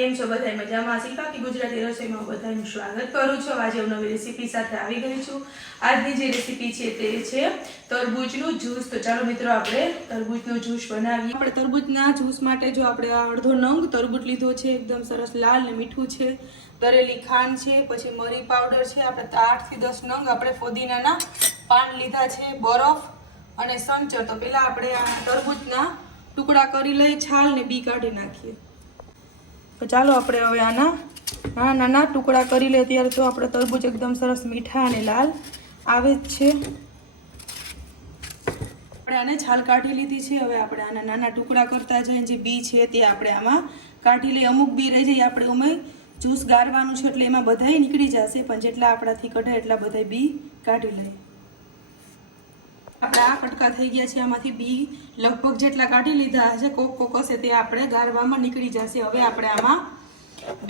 કેમ છો બધાય મજામાં? શિલ્પા की गुजराती रसोईમાં બધાનું સ્વાગત કરું છું। આજે હું નવી રેસીપી સાથે આવી ગઈ છું। આજની જે રેસીપી છે તે છે તરબૂચનું જ્યુસ। તો ચાલો મિત્રો આપણે તરબૂચનું જ્યુસ બનાવીએ। આપણે તરબૂચના જ્યુસ માટે જો આપણે અડધો નંગ તરબૂચ લીધો છે, એકદમ સરસ લાલ ને મીઠું છે, દરેલી ખાંડ છે, પછી મરી પાવડર છે, આપણે 8 થી 10 નંગ આપણે ફોદીનાના પાન લીધા છે, બરફ અને સંચર। તો પહેલા આપણે આ તરબૂચના ટુકડા કરી લઈ, છાલ ને બી કાઢી નાખીએ। તો ચાલો આપણે હવે આના નાના નાના ટુકડા કરી લઈએ। ત્યારે તો આપણે તરબૂચ એકદમ સરસ મીઠા અને લાલ આવે જ છે। આપણે આને છાલ કાઢી લીધી છે। હવે આપણે આના નાના ટુકડા કરતા જઈએ। જે બી છે તે આપણે આમાં કાઢી લઈએ। અમુક બી રહી જાય, આપણે ઉમે જ્યુસ ગાળવાનું છે એટલે એમાં બધાય નીકળી જશે, પણ જેટલા આપણાથી કઢે એટલા બધાય બી કાઢી લઈએ। આપણે આ કટકા થઈ ગયા છે, આમાંથી બી લગભગ જેટલા કાઢી લીધા હશે, કોક કોક હશે તે આપણે ગાળવામાં નીકળી જશે। હવે આપણે આમાં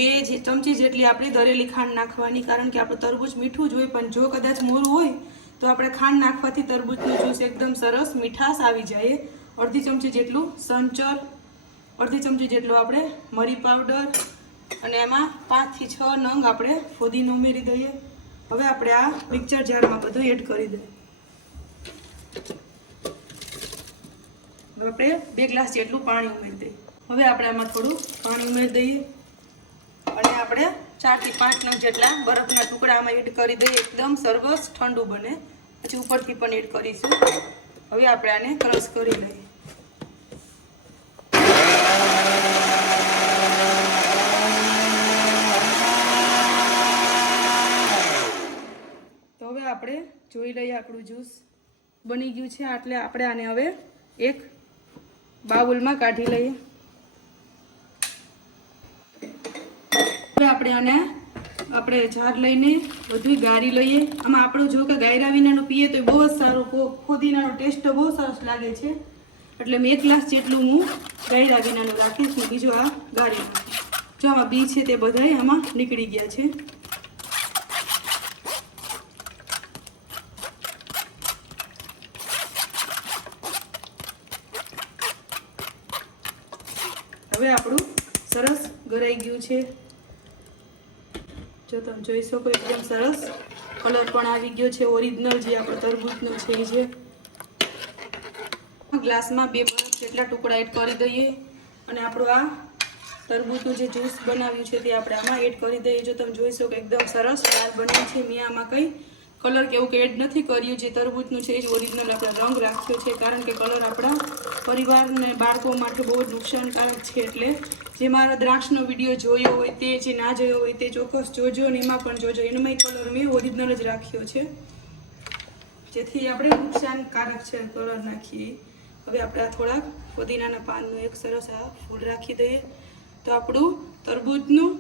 2 ચમચી જેટલી આપણી દરેલી ખાંડ નાખવાની, કારણ કે આપણું તરબૂચ મીઠું જ હોય, પણ જો કદાચ મોરું હોય તો આપણે ખાંડ નાખવાથી તરબૂચનું જ્યુસ એકદમ સરસ મીઠાશ આવી જાય। અડધી ચમચી જેટલું સંચર, અડધી ચમચી જેટલું આપણે મરી પાવડર, અને એમાં 5 થી 6 નંગ આપણે ફોદીનો ઉમેરી દઈએ। હવે આપણે આ મિક્સર જારમાં બધું એડ કરી દઈએ। હવે આપણે 2 ગ્લાસ જેટલું પાણી ઉમેરી દઈએ। હવે આપણે આમાં થોડું પાણી ઉમેરી દઈએ અને આપણે 4 થી 5 નંગ જેટલા બરફના ટુકડા આમાં એડ કરી દઈએ। એકદમ સરસ ઠંડુ બને, પછી ઉપરથી પણ એડ કરીશું। હવે આપણે આને ક્રશ કરી લઈએ। તો હવે આપણે જોઈ લઈએ આપણું જ્યુસ બની ગયું છે। એટલે આપણે આને હવે એક બાઉલમાં કાઢી લઈએ। હવે આપણે આને જાર લઈને બધું ગાળી લઈએ। આમાં આપણું જો કે ગાયરા વિનાનું પીએ તો બહુ જ સારું, ફોદીનાનો ટેસ્ટ બહુ સરસ લાગે છે, એટલે મેં 1 ગ્લાસ જેટલું હું ગાયરા વિનાનું રાખીશ ને બીજું આ ગાળી નાખીશ। જો આમાં બી છે તે બધાય આમાં નીકળી ગયા છે। હવે આપણું સરસ ગરાઈ ગયું છે। જો તમે જોઈ શકો એકદમ સરસ કલર પણ આવી ગયો છે, ઓરિજિનલ જે આપણો તરબૂચનો છે એ છે। ગ્લાસમાં 2 બરફ જેટલા ટુકડા એડ કરી દઈએ અને આપણું આ તરબૂચનું જે જ્યુસ બનાવ્યું છે તે આપણે આમાં એડ કરી દઈએ। જો તમે જોઈ શકો એકદમ સરસ લાલ બન્યું છે। મેં આમાં કંઈ કલર કે એવું એડ નથી કર્યું, જે તરબૂચનું છે એ જ ઓરિજિનલ આપણે રંગ રાખ્યો છે, કારણ કે કલર આપણા પરિવારને બાળકો માટે બહુ જ નુકસાનકારક છે। એટલે જે મારા દ્રાક્ષનો વિડીયો જોયો હોય તે, જે ના જોયો હોય તે ચોક્કસ જોજો, અને એમાં પણ જોજો, એનોમાં કલર મેં ઓરિજિનલ જ રાખ્યો છે, જેથી આપણે નુકસાનકારક છે કલર નાખીએ। હવે આપણે આ થોડાક ફોદીનાના પાનનું એક સરસ આ ફૂલ રાખી દઈએ। તો આપણું તરબૂચનું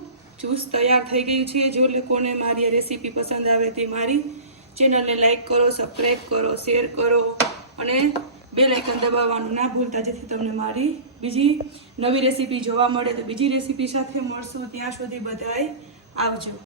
જ્યુસ તૈયાર થઈ ગયું છે। જો લોકોને મારી આ રેસીપી પસંદ આવે તે મારી ચેનલને લાઈક કરો, સબસ્ક્રાઈબ કરો, શેર કરો અને બેલ આઇકન દબાવવાનું ના ભૂલતા, જેથી તમને મારી બીજી નવી રેસીપી જોવા મળે। તો બીજી રેસીપી સાથે મળશું, ત્યાં સુધી બધાય આવજો।